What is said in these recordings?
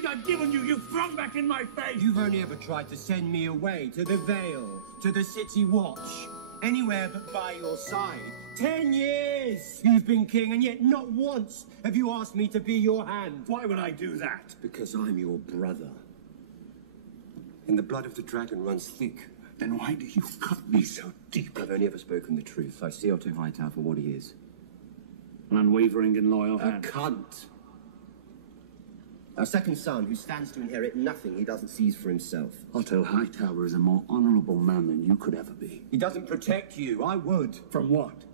think I've given you? You've flung back in my face! You've only ever tried to send me away to the Vale, to the City Watch, anywhere but by your side. 10 years you've been king, and yet not once have you asked me to be your hand. Why would I do that? Because I'm your brother. And the blood of the dragon runs thick. Then why do you cut me so deep? I've only ever spoken the truth. I see Otto Hightower for what he is. An unwavering and loyal A hand. cunt. Our second son, who stands to inherit nothing he doesn't seize for himself. Otto Hightower is a more honorable man than you could ever be. He doesn't protect you. I would. From what?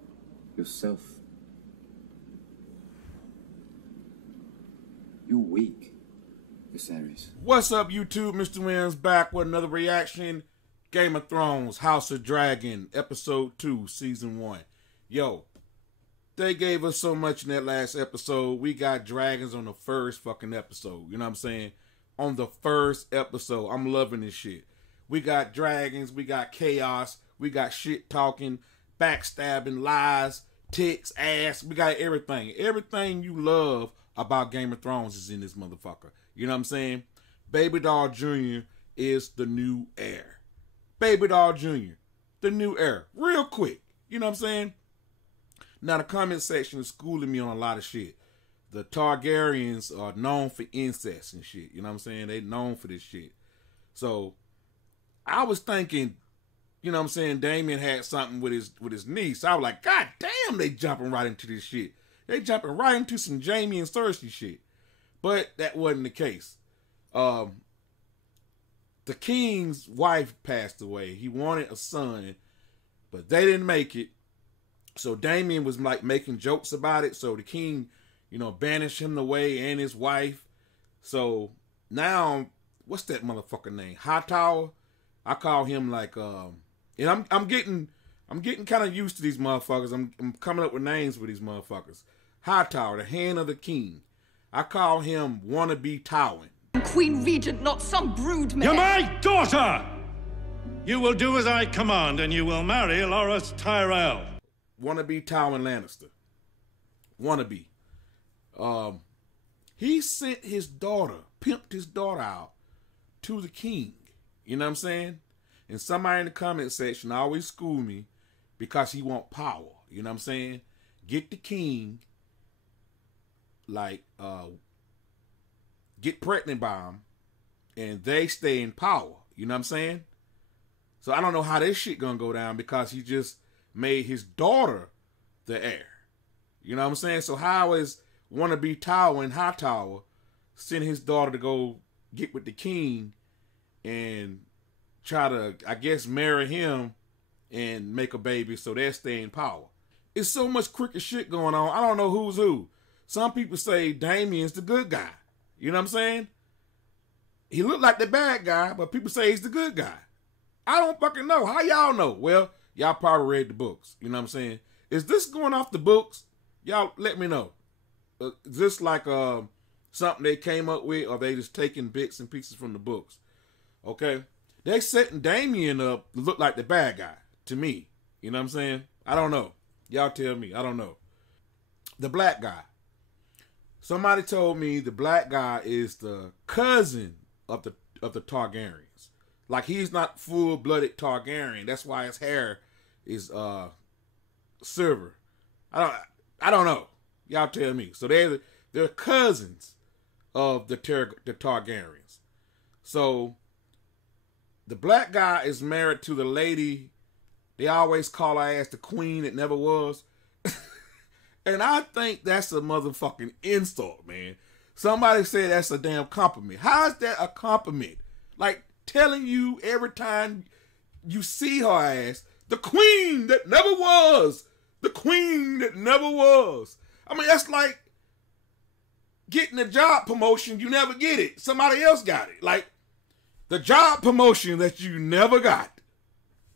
Yourself. You're weak, Viserys. What's up, YouTube? Mr. Williams back with another reaction. Game of Thrones, House of Dragon, Episode 2, Season 1. Yo, they gave us so much in that last episode. We got dragons on the first fucking episode. You know what I'm saying? On the first episode. I'm loving this shit. We got dragons. We got chaos. We got shit talking, backstabbing, lies, ticks, ass. We got everything. Everything you love about Game of Thrones is in this motherfucker. You know what I'm saying? Baby Doll Jr. is the new heir. Baby Doll Jr., the new heir. Real quick. You know what I'm saying? Now, the comment section is schooling me on a lot of shit. The Targaryens are known for incest and shit. You know what I'm saying? They known for this shit. So, I was thinking, you know what I'm saying, Daemon had something with his niece. I was like, God damn, they jumping right into this shit. They jumping right into some Jaime and Cersei shit. But that wasn't the case. The king's wife passed away. He wanted a son, but they didn't make it. So Daemon was like making jokes about it. So the king, you know, banished him away and his wife. So now, what's that motherfucker name? Hightower. I call him like, and I'm getting kind of used to these motherfuckers. I'm coming up with names for these motherfuckers. Hightower, the hand of the king. I call him wannabe Tywin. Queen Regent, not some brood man. You're my daughter! You will do as I command, and you will marry Loras Tyrell. Wannabe Tywin Lannister. Wannabe. He sent his daughter, pimped his daughter out to the king. You know what I'm saying? And somebody in the comment section always school me because he want power. You know what I'm saying? Get the king, like, get pregnant by him, and they stay in power. You know what I'm saying? So I don't know how this shit gonna go down because he just made his daughter the heir. You know what I'm saying? So how is wannabe Tywin Hightower send his daughter to go get with the king and try to, I guess, marry him and make a baby so they'll stay in power? It's so much crooked shit going on. I don't know who's who. Some people say Damien's the good guy. You know what I'm saying? He looked like the bad guy, but people say he's the good guy. I don't fucking know. How y'all know? Well, y'all probably read the books. You know what I'm saying? Is this going off the books? Y'all let me know. Is this like something they came up with, or they just taking bits and pieces from the books? Okay? They setting Damien up to look like the bad guy to me. You know what I'm saying? I don't know. Y'all tell me. I don't know. The black guy. Somebody told me the black guy is the cousin of the Targaryens. Like, he's not full-blooded Targaryen. That's why his hair is silver. I don't know. Y'all tell me. So they're cousins of the Targaryens. So the black guy is married to the lady. They always call her ass the queen that never was. And I think that's a motherfucking insult, man. Somebody said that's a damn compliment. How is that a compliment? Like, telling you every time you see her ass, the queen that never was. The queen that never was. I mean, that's like getting a job promotion, you never get it. Somebody else got it. Like, the job promotion that you never got.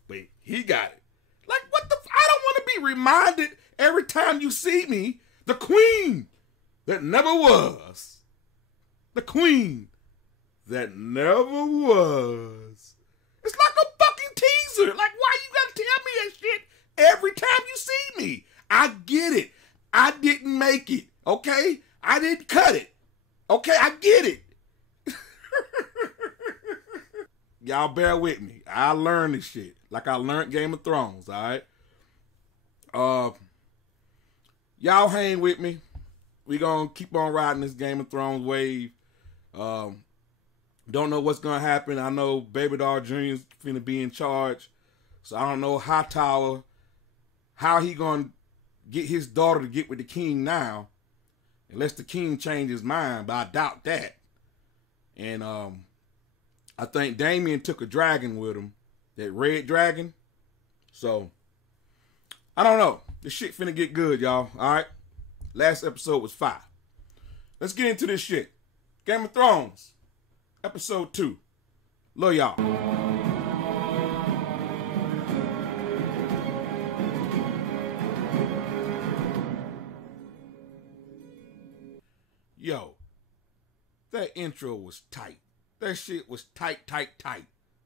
But he got it. Like, what the I don't want to be reminded every time you see me, the queen that never was. The queen that never was. It's like a fucking teaser. Like, why you gotta tell me that shit every time you see me? I get it. I didn't make it, okay? I didn't cut it, okay? I get it. bear with me. I learned this shit like I learned Game of Thrones. All right. Y'all hang with me. We gonna keep on riding this Game of Thrones wave. Don't know what's gonna happen. I know Baby Doll Jr. is finna be in charge, so I don't know Hightower, how he gonna get his daughter to get with the king now, unless the king change his mind. But I doubt that. And I think Damien took a dragon with him, that red dragon. So I don't know. This shit finna get good, y'all. All right. Last episode was 5. Let's get into this shit. Game of Thrones, episode 2. Love y'all. Yo, that intro was tight. That shit was tight.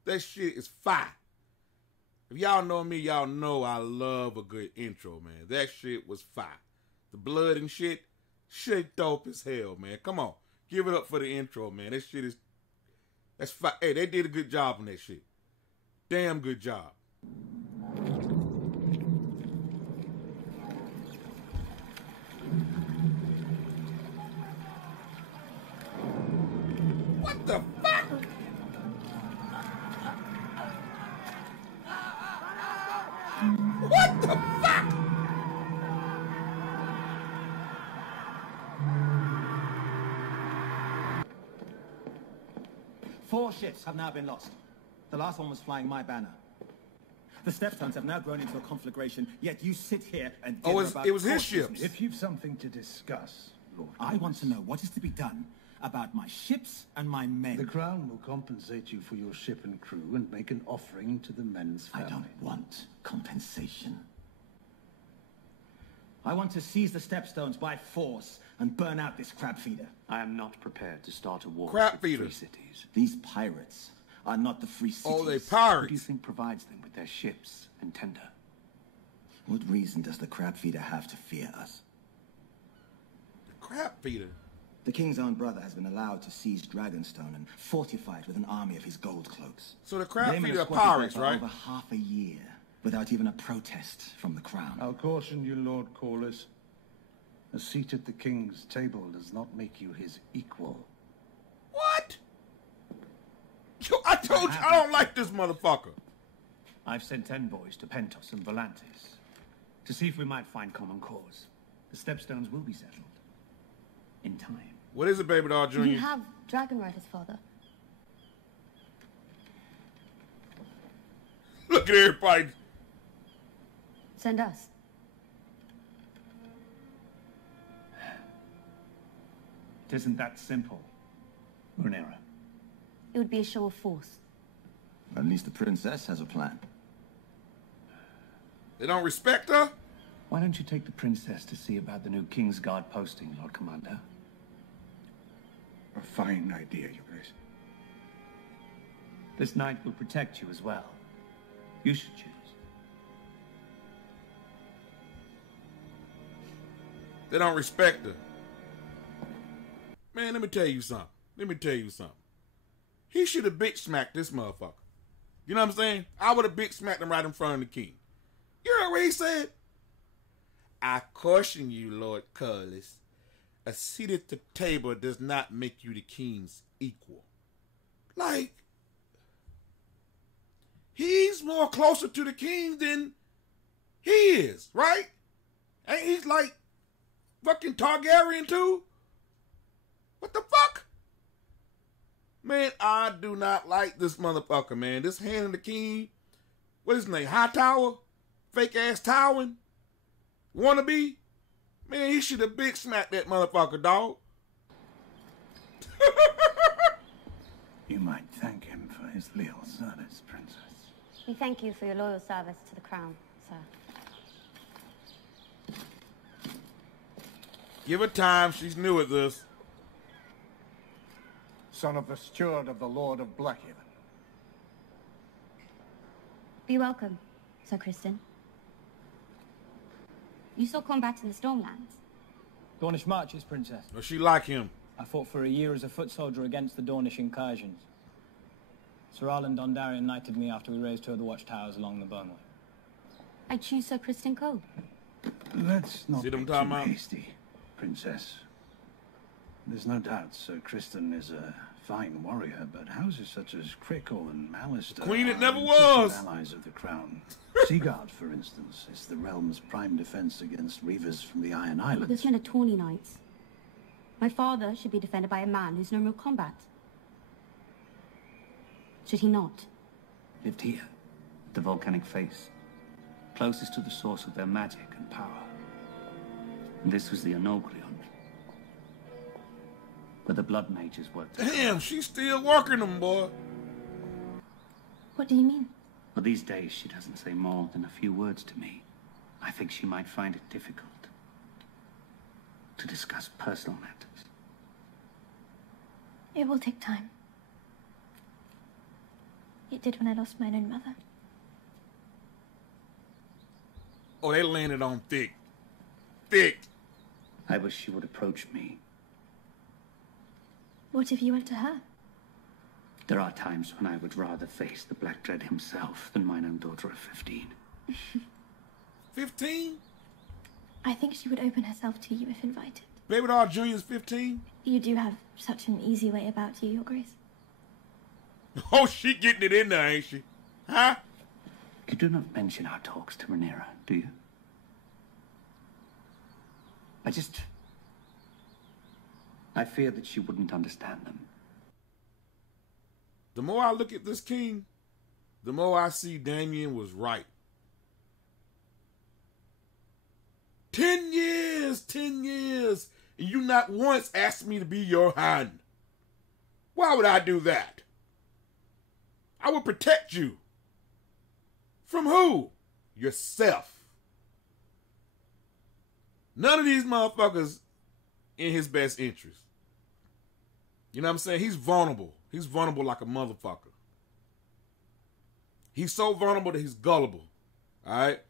That shit is fire. If y'all know me, y'all know I love a good intro, man. That shit was fire. The blood and shit dope as hell, man. Come on. Give it up for the intro, man. That shit is... That's fire. Hey, they did a good job on that shit. Damn good job. What the fuck? What the fuck? 4 ships have now been lost. The last one was flying my banner. The Stepstones have now grown into a conflagration, yet you sit here and... Oh, it was his ships. If you've something to discuss, Lord, I want to know what is to be done about my ships and my men. the Crown will compensate you for your ship and crew and make an offering to the men's I family. don't want compensation. I want to seize the Stepstones by force and burn out this crab feeder. I am not prepared to start a war Crap with feeder. free cities. These pirates are not the free cities. Oh, they Who do you pirates. think provides them with their ships and tender? What reason does the crab feeder have to fear us? Crap feeder. The king's own brother has been allowed to seize Dragonstone and fortify it with an army of his gold cloaks. So the crap Daemon feeder are has squatted there pirates, for right? over half a year without even a protest from the crown. I'll caution you, Lord Corlys. A seat at the king's table does not make you his equal. What? Yo, I told you I don't like this motherfucker. I've sent envoys to Pentos and Volantis to see if we might find common cause. The Stepstones will be settled. In time. What is it, Baby Doll Jr.? You have dragon riders, father. Look at everybody. Send us. It isn't that simple, Rhaenyra. It would be a show of force. At least the princess has a plan. They don't respect her? Why don't you take the princess to see about the new Kingsguard posting, Lord Commander? A fine idea, Your Grace. This knight will protect you as well. You should choose. They don't respect her. Man, let me tell you something. He should have bitch smacked this motherfucker. You know what I'm saying? I would have bitch smacked him right in front of the king. You heard what he said? I caution you, Lord Corlys. A seat at the table does not make you the king's equal. Like, he's more closer to the king than he is, right? Ain't he like fucking Targaryen too? What the fuck? Man, I do not like this motherfucker, man. This hand of the king, what is his name? Hightower? Fake ass Tywin? Wannabe? Man, he should have big smacked that motherfucker, dog. You might thank him for his loyal service, Princess. We thank you for your loyal service to the crown, sir. Give her time. She's new at this. Son of the steward of the Lord of Blackhaven. Be welcome, Sir Criston. You saw combat in the Stormlands. Dornish marches, Princess. Or she like him. I fought for a year as a foot soldier against the Dornish incursions. Sir Arlen Dondarrion knighted me after we raised 2 of the watchtowers along the Burnway. I choose Sir Kristen Cole. Let's not See be them too talking about? hasty, Princess. There's no doubt Sir Kristen is a fine warrior, but houses such as Crickle and Mallister Queen it are never important was. allies of the crown. Seaguard, for instance, is the realm's prime defense against reavers from the Iron Islands. Those men are tawny knights. My father should be defended by a man who's known real combat. Should he not? Lived here, the volcanic face, closest to the source of their magic and power. And this was the Onogrion, where the blood mages worked. Damn, she's still working them, boy. What do you mean? Well, these days she doesn't say more than a few words to me. I think she might find it difficult to discuss personal matters. It will take time. It did when I lost my own mother. Oh, they landed on thick. Thick. I wish she would approach me. What if you went to her? There are times when I would rather face the Black Dread himself than mine own daughter of 15. 15? I think she would open herself to you if invited. Baby doll Junior's 15? You do have such an easy way about you, Your Grace. Oh, she getting it in there, ain't she? Huh? You do not mention our talks to Rhaenyra, do you? I fear that she wouldn't understand them. The more I look at this king, the more I see Damien was right. 10 years, and you not once asked me to be your hand. Why would I do that? I would protect you. From who? Yourself. None of these motherfuckers in his best interest. You know what I'm saying? He's vulnerable. He's vulnerable like a motherfucker. He's so vulnerable that he's gullible. All right?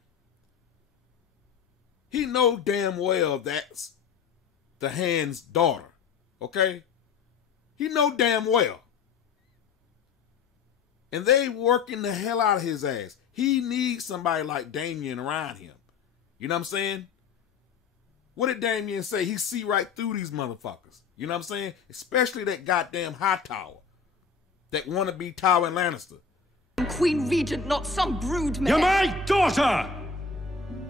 He knows damn well that's the hand's daughter. Okay? He know damn well. And they working the hell out of his ass. He needs somebody like Damien around him. You know what I'm saying? What did Damien say? He see right through these motherfuckers. You know what I'm saying? Especially that goddamn Hightower. That wannabe Tywin Lannister. Queen Regent, not some brood mare. You're my daughter!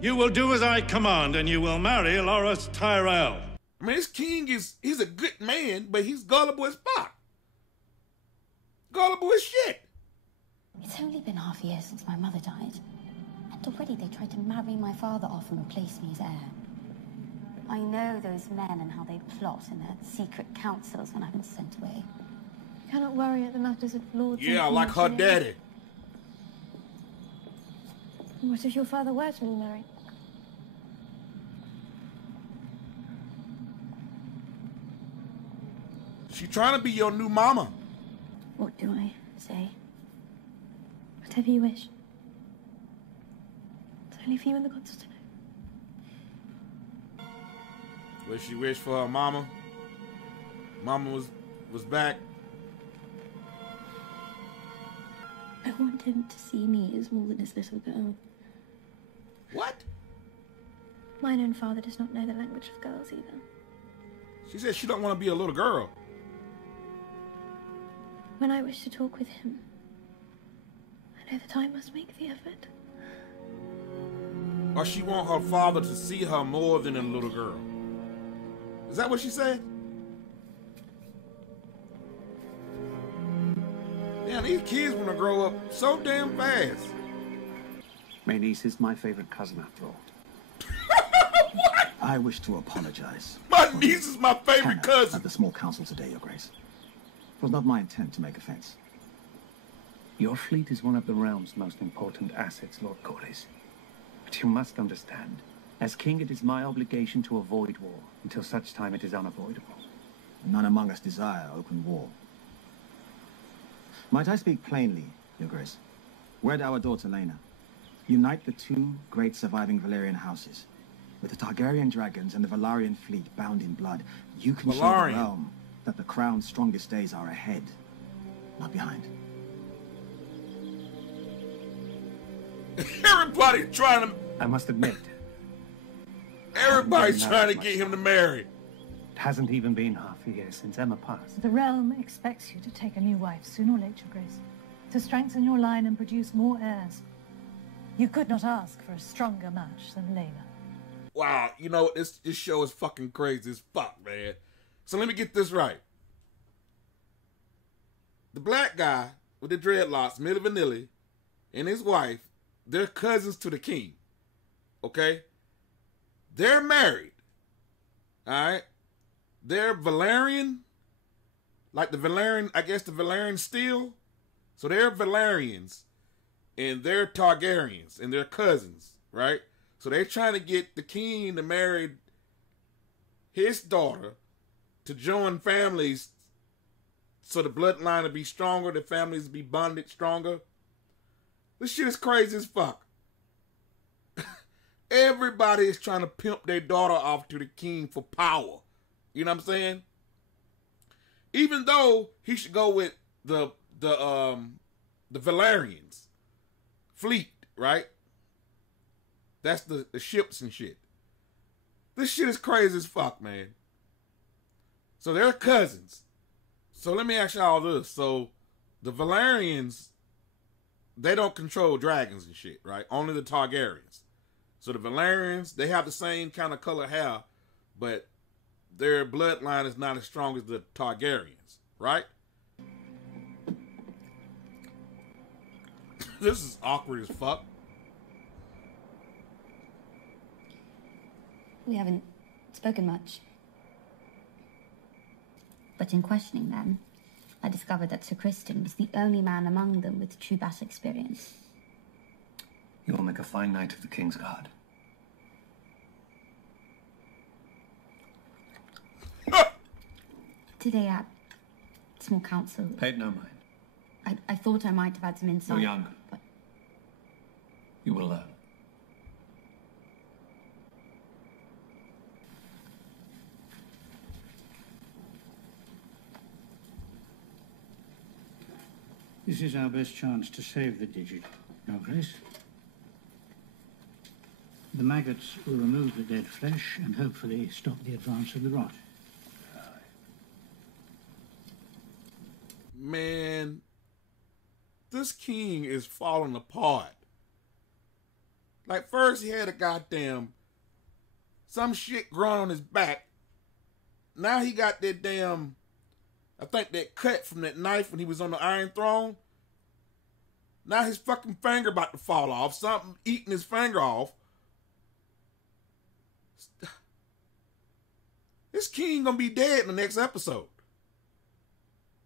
You will do as I command, and you will marry Loras Tyrell. I mean, this king he's a good man, but he's gullible as fuck. Gullible as shit. It's only been half a year since my mother died. And already they tried to marry my father off and replace me as heir. I know those men and how they plot in their secret councils when I've been sent away. You cannot worry at the matters of lords. Yeah, like her daddy. What if your father were to be married? She trying to be your new mama. What do I say? Whatever you wish. It's only for you and the gods to know. What she wished for her mama. Mama was back. I want him to see me as more than his little girl. What? Mine own father does not know the language of girls either. She said she don't want to be a little girl. When I wish to talk with him, I know that I must make the effort. Or she want her father to see her more than a little girl. Is that what she said? Damn, these kids want to grow up so damn fast. My niece is my favorite cousin, after all. I wish to apologize. My niece is my favorite cousin. At the small council today, Your Grace. It was not my intent to make offense. Your fleet is one of the realm's most important assets, Lord Corlys. But you must understand, as king, it is my obligation to avoid war until such time it is unavoidable. None among us desire open war. Might I speak plainly, Your Grace? Wed our daughter Laena. Unite the two great surviving Valyrian houses. With the Targaryen dragons and the Valyrian fleet bound in blood, you can show the realm that the crown's strongest days are ahead, not behind. Everybody's trying to... I must admit, Everybody's trying to get him to marry. it hasn't even been half a year since Emma passed. The realm expects you to take a new wife sooner or later, Grace, to strengthen your line and produce more heirs. You could not ask for a stronger match than Layla. Wow, you know, this show is fucking crazy as fuck, man. So let me get this right. The black guy with the dreadlocks, Milli Vanilli, and his wife, they're cousins to the king. Okay? They're married. Alright? They're Valerian. Like the Valerian, I guess the Valerian steel. So they're Valerians. And they're Targaryens. And they're cousins. Right? So they're trying to get the king to marry his daughter to join families so the bloodline will be stronger, the families will be bonded stronger. This shit is crazy as fuck. Everybody is trying to pimp their daughter off to the king for power. You know what I'm saying? Even though he should go with the Valerians fleet, right? That's the ships and shit. This shit is crazy as fuck, man. So they're cousins. So let me ask y'all this. So the Valerians, they don't control dragons and shit, right? Only the Targaryens. So the Valerians, they have the same kind of color hair, but their bloodline is not as strong as the Targaryens, right? This is awkward as fuck. We haven't spoken much. But in questioning them, I discovered that Sir Criston was the only man among them with true battle experience. You will make a fine knight of the King's Guard. Today at small council, Pay it no mind. I thought I might have had some insight. You're young. But You will learn. This is our best chance to save the digit, Your Grace. The maggots will remove the dead flesh and hopefully stop the advance of the rot. Man, this king is falling apart. Like, first he had a goddamn some shit growing on his back. Now he got that damn, I think that cut from that knife when he was on the Iron Throne. Now his fucking finger about to fall off. Something eating his finger off. This king gonna be dead in the next episode.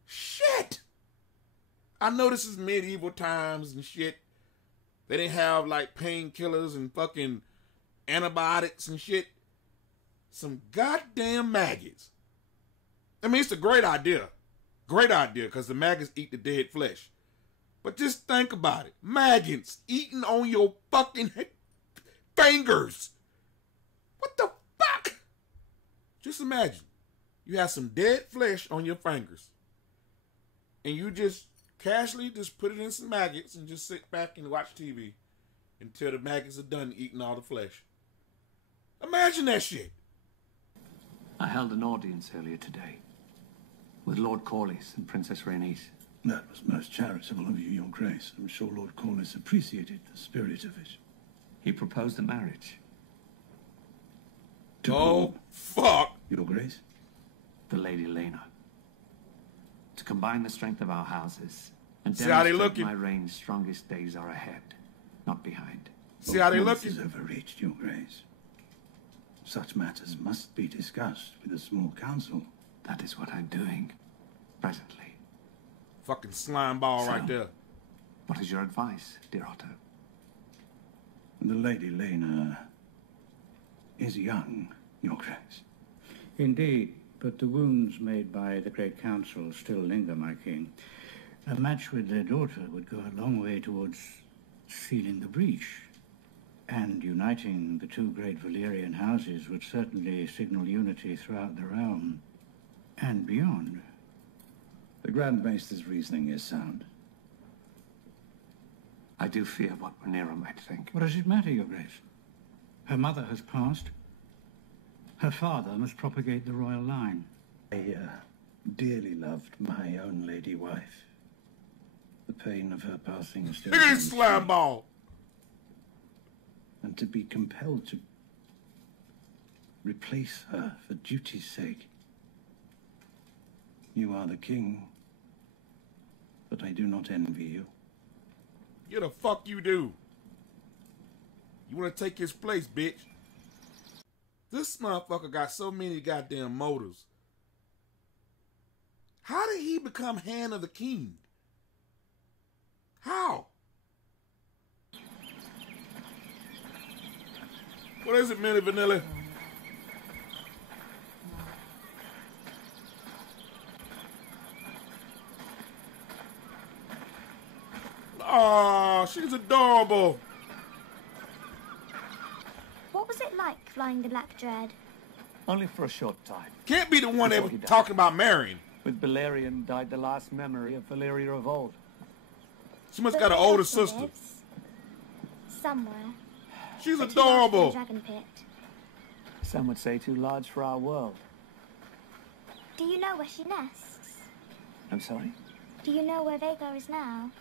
Shit! I know this is medieval times and shit. They didn't have like painkillers and fucking antibiotics and shit. Some goddamn maggots. I mean, it's a great idea. Great idea, because the maggots eat the dead flesh. But just think about it. Maggots eating on your fucking fingers. What the fuck? Just imagine. You have some dead flesh on your fingers. And you just casually just put it in some maggots and just sit back and watch TV until the maggots are done eating all the flesh. Imagine that shit. I held an audience earlier today with Lord Corlys and Princess Rhaenys. That was most charitable of you, Your Grace. I'm sure Lord Corlys appreciated the spirit of it. He proposed a marriage. To Oh, whom, fuck. Your Grace? The Lady Lena. To combine the strength of our houses and See how they demonstrate looking? my reign's strongest days are ahead, not behind. See how they Corlys looking? is overreached, Your Grace. Such matters must be discussed with a small council. That is what I'm doing, presently. Fucking slime ball So, right there. What is your advice, dear Otto? The Lady Lena is young, Your Grace. Indeed, but the wounds made by the Great Council still linger, my king. A match with their daughter would go a long way towards sealing the breach. And uniting the two great Valyrian houses would certainly signal unity throughout the realm and beyond. The Grand Maester's reasoning is sound. I do fear what Rhaenyra might think. What does it matter, Your Grace? Her mother has passed. Her father must propagate the royal line. I dearly loved my own lady wife. The pain of her passing still. Look at this slime ball. And to be compelled to replace her for duty's sake. You are the king, but I do not envy you. Yeah, the fuck you do. You want to take his place, bitch. This motherfucker got so many goddamn motives. How did he become Hand of the King? How? What is it, Milli Vanilli? Oh, she's adorable. What was it like flying the Black Dread? Only for a short time. Can't be the one that was talking about marrying. With Balerion died the last memory of Valyria of old. She must got an older sister. Somewhere. She's adorable. Dragon pit. Some would say too large for our world. Do you know where she nests? I'm sorry? Do you know where Vhagar is now?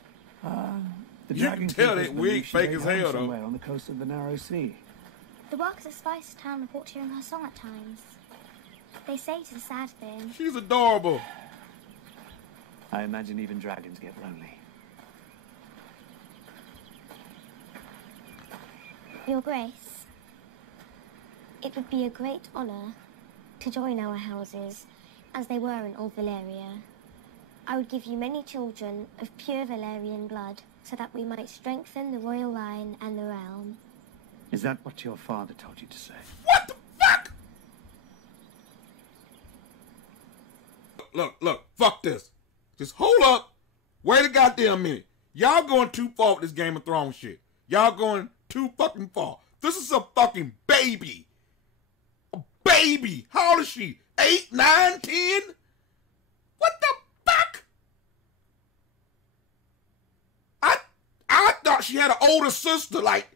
The You dragon can tell keepers that believe wig she fake lay as Oh, home hell, though. somewhere on the coast of the Narrow Sea. The workers at Spice Town report hearing her song at times. They say it's a sad thing. She's adorable. I imagine even dragons get lonely. Your Grace, it would be a great honor to join our houses as they were in Old Valyria. I would give you many children of pure Valyrian blood so that we might strengthen the royal line and the realm. Is that what your father told you to say? What the fuck? Look, fuck this. Just hold up. Wait a goddamn minute. Y'all going too far with this Game of Thrones shit. Y'all going too fucking far. This is a fucking baby. A baby. How old is she? 8, 9, 10? What the fuck? I thought she had an older sister, like.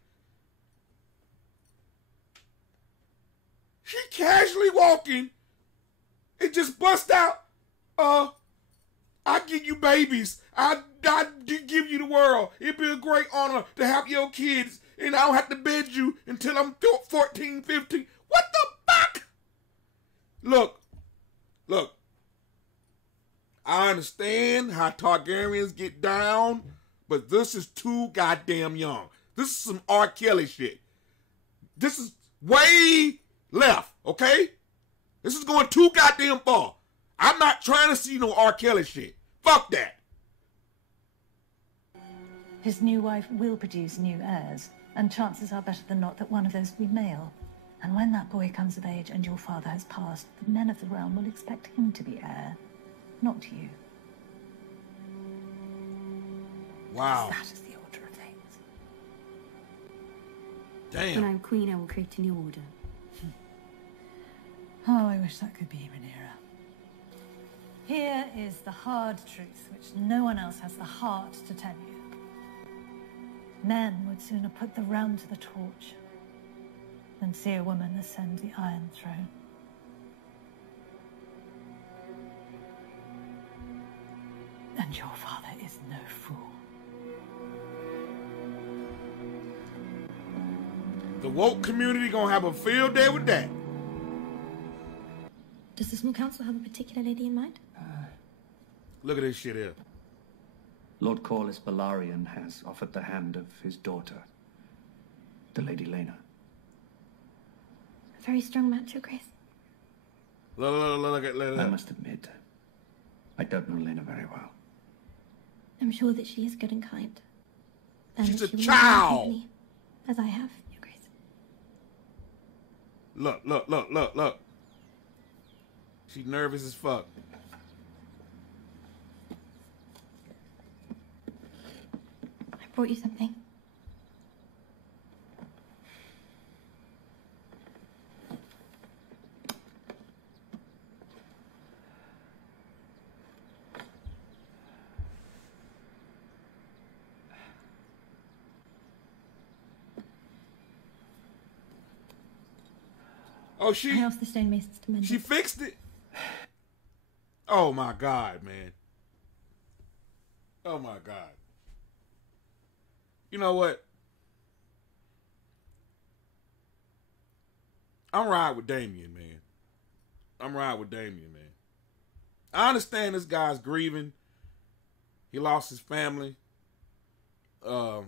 She casually walking. It just bust out. I give you babies. I give you the world. It'd be a great honor to have your kids, and I don't have to bed you until I'm 14, 15. What the fuck? Look. I understand how Targaryens get down, but this is too goddamn young. This is some R. Kelly shit. This is way left, okay? This is going too goddamn far. I'm not trying to see no R. Kelly shit. Fuck that. His new wife will produce new heirs, and chances are better than not that one of those will be male. And when that boy comes of age and your father has passed, the men of the realm will expect him to be heir, not you. Wow. That is the order of things. Damn. When I'm queen, I will create a new order. Oh, I wish that could be Rhaenyra. Here is the hard truth, which no one else has the heart to tell you. Men would sooner put the realm to the torch than see a woman ascend the Iron Throne. And your father is no fool. The woke community gonna have a field day with that. Does the small council have a particular lady in mind? Look at this shit here. Lord Corlys Balarion has offered the hand of his daughter, the Lady Laena. A very strong match, Your Grace. Look at I must admit, I don't know Laena very well. I'm sure that she is good and kind. And She's that a she will child. love me, as I have, Your Grace. Look. She's nervous as fuck. I brought you something. Oh, she... I asked the stonemasons to mend She it. fixed it? Oh, my God, man. Oh, my God. You know what? I'm riding with Damien, man. I'm riding with Damien, man. I understand this guy's grieving. He lost his family. But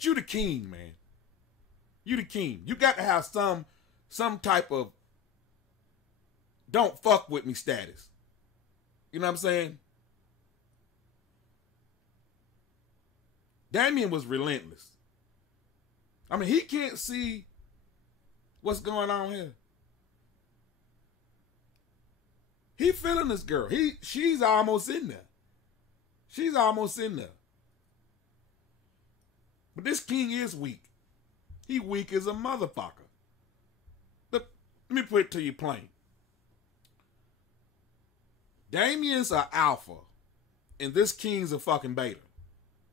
you the king, man. You the king. You got to have some type of don't fuck with me status. You know what I'm saying? Damien was relentless. I mean, he can't see what's going on here. He feeling this girl. She's almost in there. She's almost in there. But this king is weak. He weak as a motherfucker. Let me put it to you plain. Damien's an alpha, and this king's a fucking beta.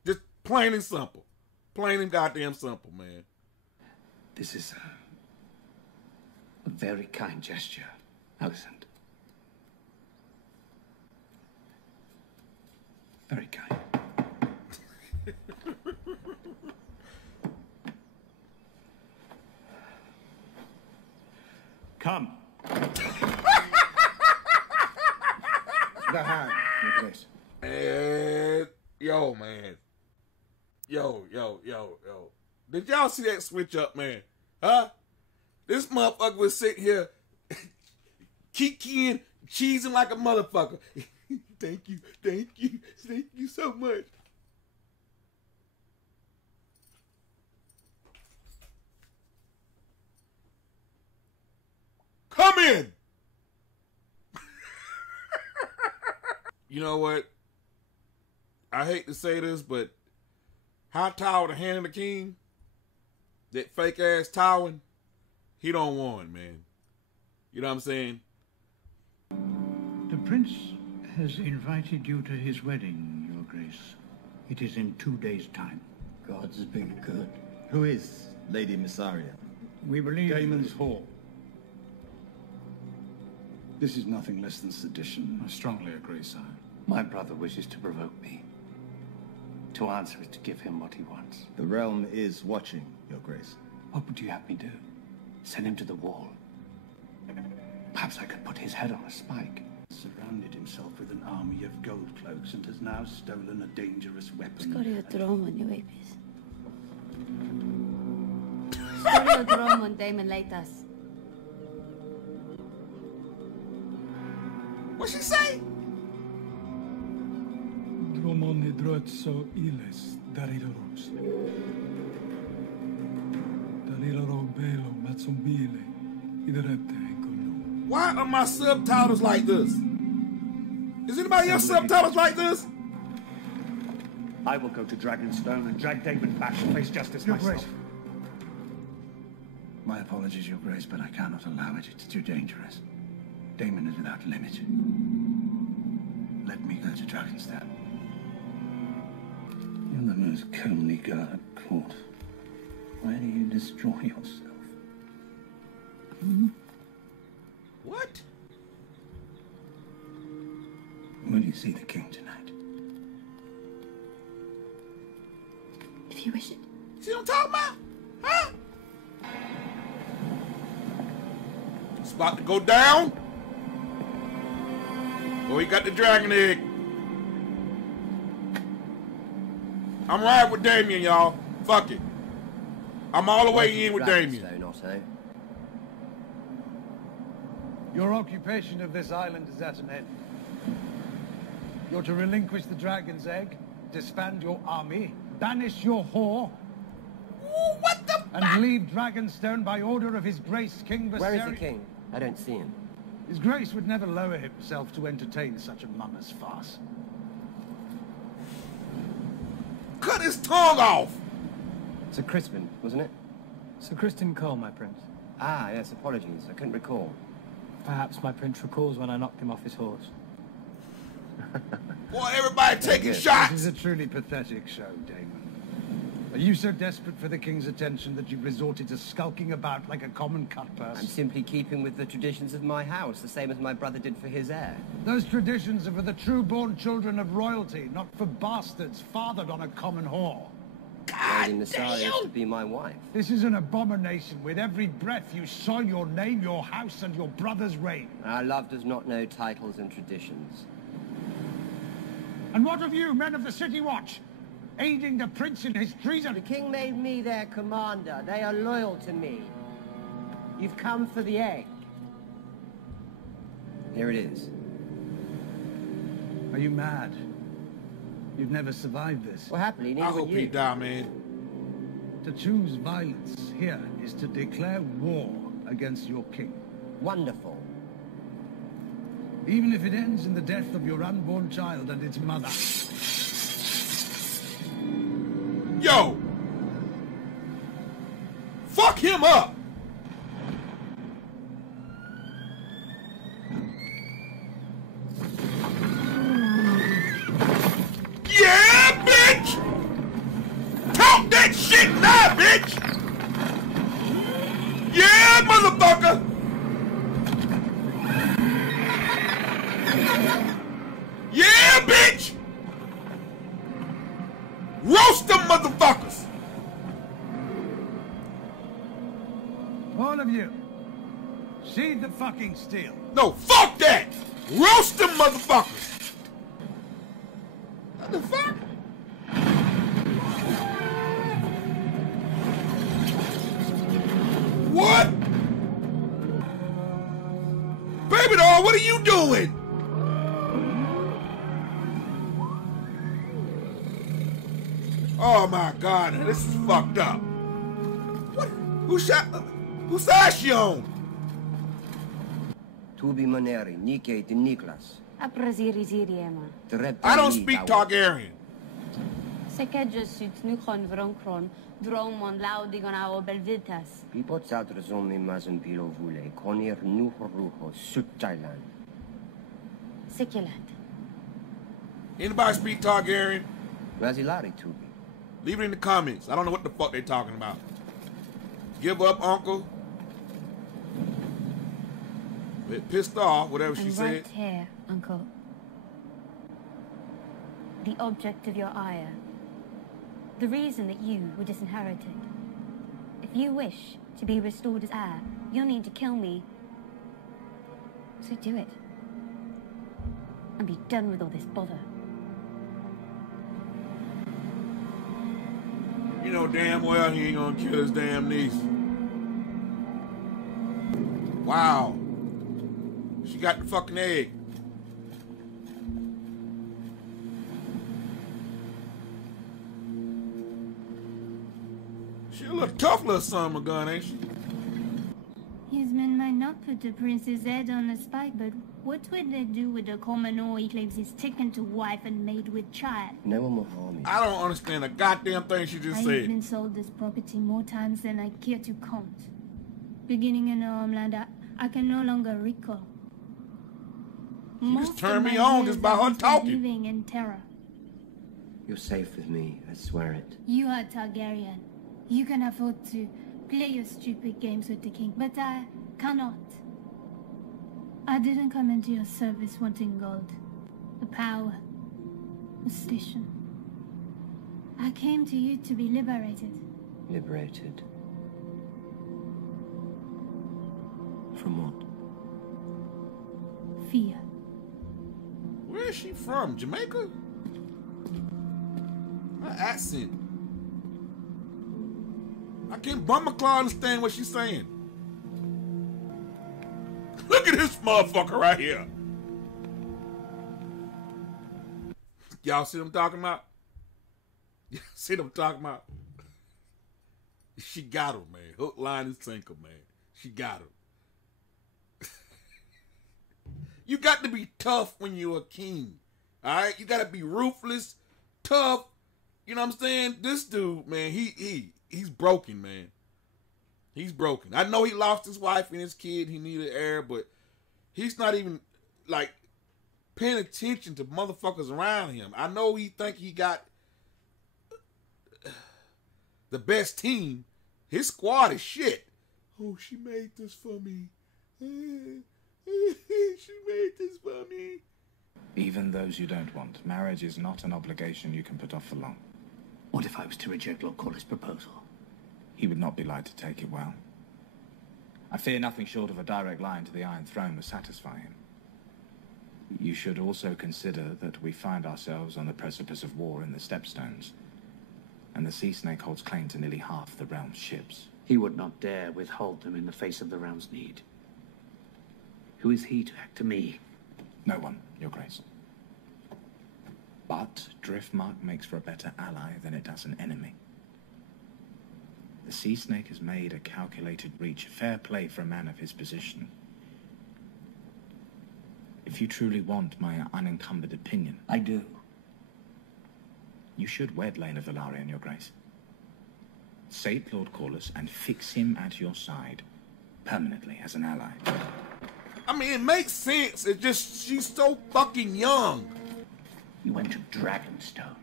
Just plain and simple. Plain and goddamn simple, man. This is a very kind gesture, Alicent. Very kind. Come. The hand, Your Grace. And yo, man. Yo. Did y'all see that switch up, man? Huh? This motherfucker was sitting here kikiing, cheesing like a motherfucker. Thank you so much. Come in. You know what? I hate to say this, but Hightower, the Hand of the King, that fake ass Tywin, he don't want, man. You know what I'm saying? The prince has invited you to his wedding, Your Grace. It is in 2 days' time. God's been good. Who is Lady Missaria? We believe... Daemon's Hall. This is nothing less than sedition. I strongly agree, sire. My brother wishes to provoke me. To answer is to give him what he wants. The realm is watching, Your Grace. What would you have me do? Send him to the wall? Perhaps I could put his head on a spike. Surrounded himself with an army of gold cloaks and has now stolen a dangerous weapon. Scorio Dromon Daemon Leitas. What'd she say? Dromon Drotso Iles Dariloros. Dariloro Belo Matsumbile Iderete. Why are my subtitles like this? Is anybody else subtitles like this? I will go to Dragonstone and drag Daemon back to face justice Your myself. Grace. My apologies, Your Grace, but I cannot allow it. It's too dangerous. Daemon is without limit. Let me go to Dragonstone. You're the most comely girl at court. Why do you destroy yourself? What? Will you see the king tonight? If you wish it. See what I'm talking about? Huh? It's about to go down. Oh, he got the dragon egg. I'm riding with Damien, y'all. Fuck it. I'm all the way in with Damien. Your occupation of this island is at an end. You're to relinquish the dragon's egg, disband your army, banish your whore, what the and leave Dragonstone by order of His Grace King Viserion. Where is the king? I don't see him. His Grace would never lower himself to entertain such a mummer's farce. Cut his tongue off! Sir Crispin, wasn't it? Sir Crispin Cole, my prince. Ah, yes, apologies. I couldn't recall. Perhaps my prince recalls when I knocked him off his horse. Boy, everybody taking shots! This is a truly pathetic show, Damon. Are you so desperate for the king's attention that you've resorted to skulking about like a common cutpurse? I'm simply keeping with the traditions of my house, the same as my brother did for his heir. Those traditions are for the true-born children of royalty, not for bastards fathered on a common whore. Lady Nassarius to be my wife. This is an abomination. With every breath you soil your name, your house, and your brother's reign. Our love does not know titles and traditions. And what of you, men of the City Watch? Aiding the prince in his treason? The king made me their commander. They are loyal to me. You've come for the egg. Here it is. Are you mad? You've never survived this. Well, happily, neither I hope you. he die, man. To choose violence here is to declare war against your king. Wonderful. Even if it ends in the death of your unborn child and its mother. Yo! Fuck him up! Yeah, bitch! Talk that shit now, bitch! Yeah, motherfucker! Yeah, bitch! Roast them motherfuckers! All of you, sheathe the fucking steel. No, fuck that! Roast them motherfuckers! What the fuck? What? Baby doll, what are you doing? Oh my God, this is fucked up. What? Whose side she on? Tubi Moneri, Nike de Niklas. I don't speak Targaryen. People zadrzomi mazambilo vule, konir nuhruho, sutjailan. Siculant. Anybody speak Targaryen? Razilari Tubi. Leave it in the comments. I don't know what the fuck they're talking about. Give up, uncle. Bit pissed off, whatever she said. Right here, uncle. The object of your ire. The reason that you were disinherited. If you wish to be restored as heir, you'll need to kill me. So do it. And be done with all this bother. You know damn well he ain't gonna kill his damn niece. Wow. She got the fucking egg. She a little tough little son of a gun, ain't she? His men might not put the prince's head on a spike, but what would they do with the commoner he claims he's taken to wife and made with child? No one will harm you. I don't understand a goddamn thing she just I've said. been sold this property more times than I care to count. Beginning in our homeland, I can no longer recall. She just turned me on just by her talking. Living in terror. You're safe with me, I swear it. You are Targaryen. You can afford to play your stupid games with the king, but I cannot. I didn't come into your service wanting gold, the power, the station. I came to you to be liberated. Liberated. From what? Fear. Where is she from? Jamaica? Her accent. I can't bummerclaw understand what she's saying. Look at this motherfucker right here. Y'all see what I'm talking about? Y'all see what I'm talking about? She got him, man. Hook, line, and sinker, man. She got him. You got to be tough when you're a king. Alright? You gotta be ruthless, tough. You know what I'm saying? This dude, man, he's broken, man. He's broken. I know he lost his wife and his kid. He needed heir, but he's not even, like, paying attention to motherfuckers around him. I know he think he got... the best team. His squad is shit. Oh, she made this for me. She made this for me. Even those you don't want. Marriage is not an obligation you can put off for long. What if I was to reject Lord Corlys' proposal? He would not be likely to take it well. I fear nothing short of a direct line to the Iron Throne would satisfy him. You should also consider that we find ourselves on the precipice of war in the Stepstones, and the Sea Snake holds claim to nearly half the realm's ships. He would not dare withhold them in the face of the realm's need. Who is he to act to me? No one, Your Grace. But Driftmark makes for a better ally than it does an enemy. The Sea Snake has made a calculated reach, fair play for a man of his position. If you truly want my unencumbered opinion... I do. You should wed Laena Velaryon, Your Grace. Sate Lord Corlys and fix him at your side, permanently as an ally. I mean, it makes sense. It's just, she's so fucking young. You went to Dragonstone.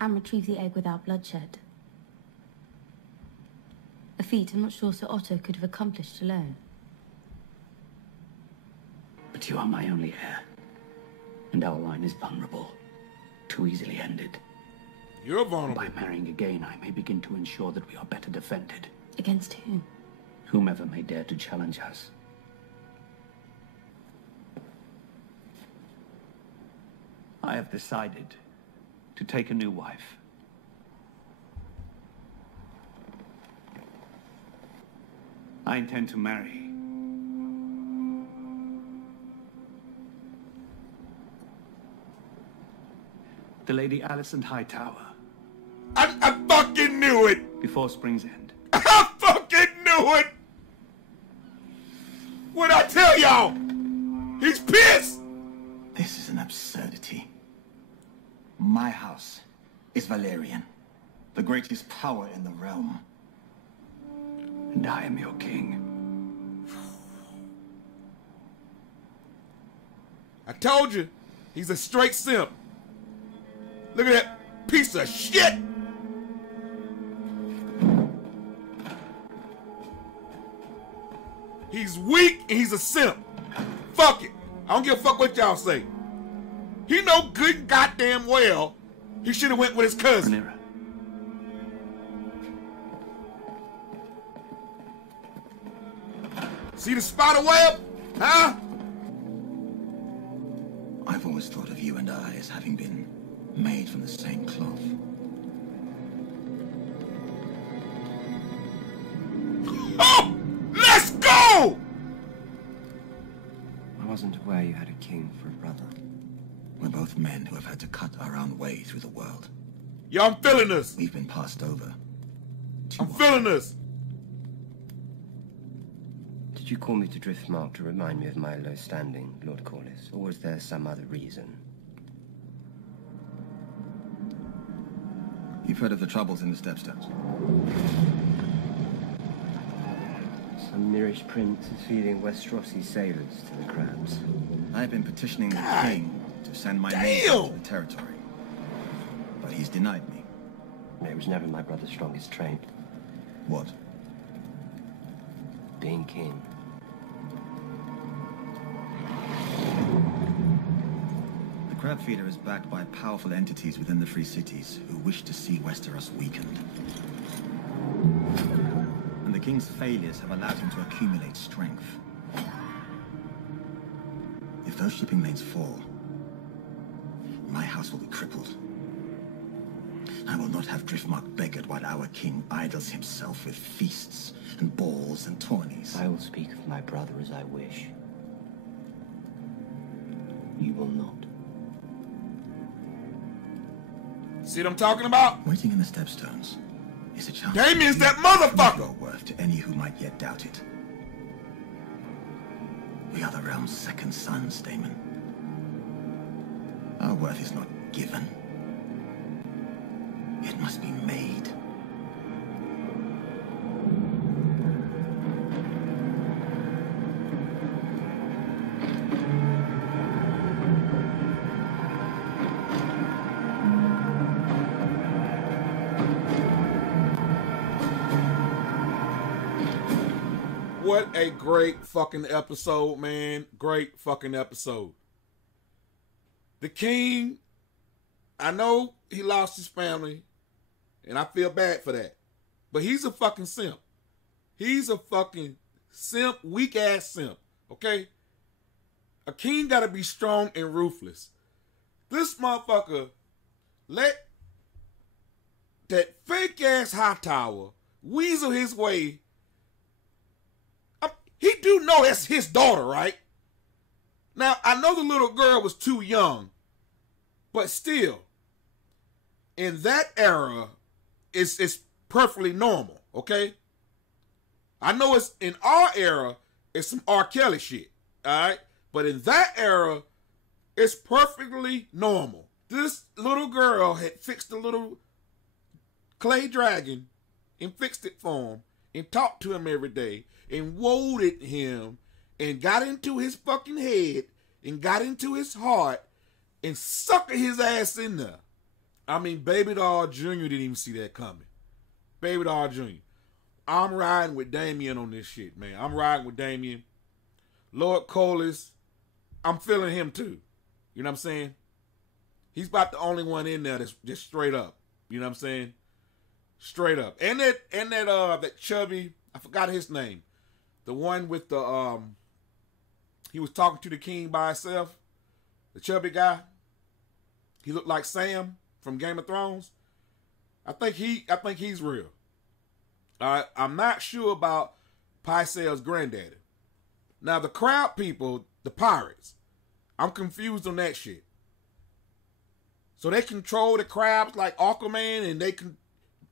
And retrieve the egg without bloodshed. A feat I'm not sure Sir Otto could have accomplished alone. But you are my only heir. And our line is vulnerable. Too easily ended. You're vulnerable. By marrying again, I may begin to ensure that we are better defended. Against whom? Whomever may dare to challenge us. I have decided to take a new wife. I intend to marry the Lady Alicent Hightower. I fucking knew it! Before Spring's End. I fucking knew it! What'd I tell y'all? He's pissed! This is an absurdity. My house is Valerian, the greatest power in the realm. And I am your king. I told you, he's a straight simp. Look at that piece of shit! He's weak and he's a simp. Fuck it. I don't give a fuck what y'all say. He know good and goddamn well he should have went with his cousin. Rhaenyra. See the spider web? Huh? I've always thought of you and I as having been made from the same cloth. Oh! Let's go! I wasn't aware you had a king for a brother. We're both men who have had to cut our own way through the world. Yo, I'm feeling this. We've been passed over. I'm feeling this. Did you call me to Driftmark to remind me of my low standing, Lord Corlys, or was there some other reason? You've heard of the troubles in the Stepstones? Some Mirish prince is feeding Westerosi sailors to the crabs. I've been petitioning the king to send my men to the territory, but he's denied me. It was never my brother's strongest trait. What? Being king. The Crab Feeder is backed by powerful entities within the Free Cities who wish to see Westeros weakened. And the king's failures have allowed him to accumulate strength. If those shipping lanes fall, my house will be crippled. I will not have Driftmark beggared while our king idles himself with feasts and balls and tourneys. I will speak of my brother as I wish. You will not. See what I'm talking about? Waiting in the Stepstones is a chance. Damien's that motherfucker! Your worth to any who might yet doubt it. We are the realm's second sons, Daemon. Our worth is not given. It must be made. what a great fucking episode, man. Great fucking episode. The king, I know he lost his family, and I feel bad for that. But he's a fucking simp. He's a fucking simp, weak-ass simp, okay? A king gotta be strong and ruthless. This motherfucker let that fake-ass Hightower weasel his way. He do know that's his daughter, right? Now, I know the little girl was too young, but still, in that era, it's perfectly normal, okay? I know it's in our era, it's some R. Kelly shit, all right? But in that era, it's perfectly normal. This little girl had fixed a little clay dragon and fixed it for him and talked to him every day and wounded him and got into his fucking head and got into his heart and suckered his ass in there. I mean, Baby Doll Jr. didn't even see that coming. Baby Doll Jr. I'm riding with Damien on this shit, man. I'm riding with Damien. Lord Corlys, I'm feeling him too. You know what I'm saying? He's about the only one in there that's just straight up. You know what I'm saying? Straight up. And that chubby, I forgot his name. The one with the he was talking to the king by himself. The chubby guy. He looked like Sam from Game of Thrones. I think he's real. I'm not sure about Pycelle's granddaddy. Now the crowd people, the pirates, I'm confused on that shit. So they control the crabs like Aquaman and they can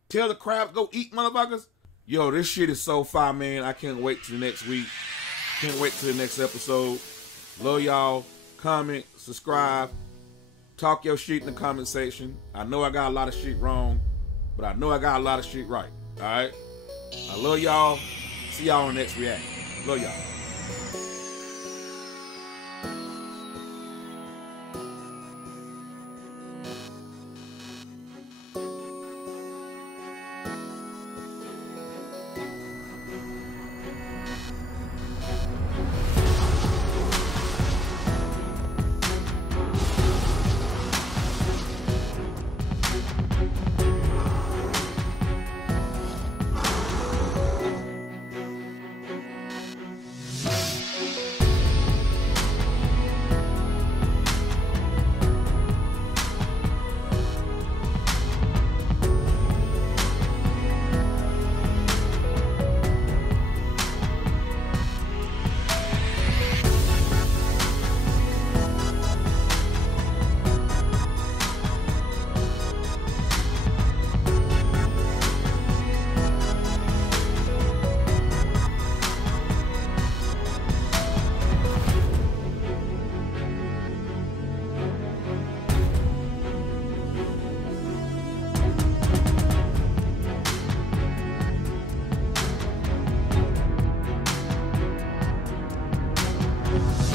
tell the crabs go eat motherfuckers? Yo, this shit is so fire, man. I can't wait till the next week. Can't wait till the next episode. Love y'all. Comment, subscribe. Talk your shit in the comment section. I know I got a lot of shit wrong, but I know I got a lot of shit right. Alright? I love y'all. See y'all on the next reaction. Love y'all. you.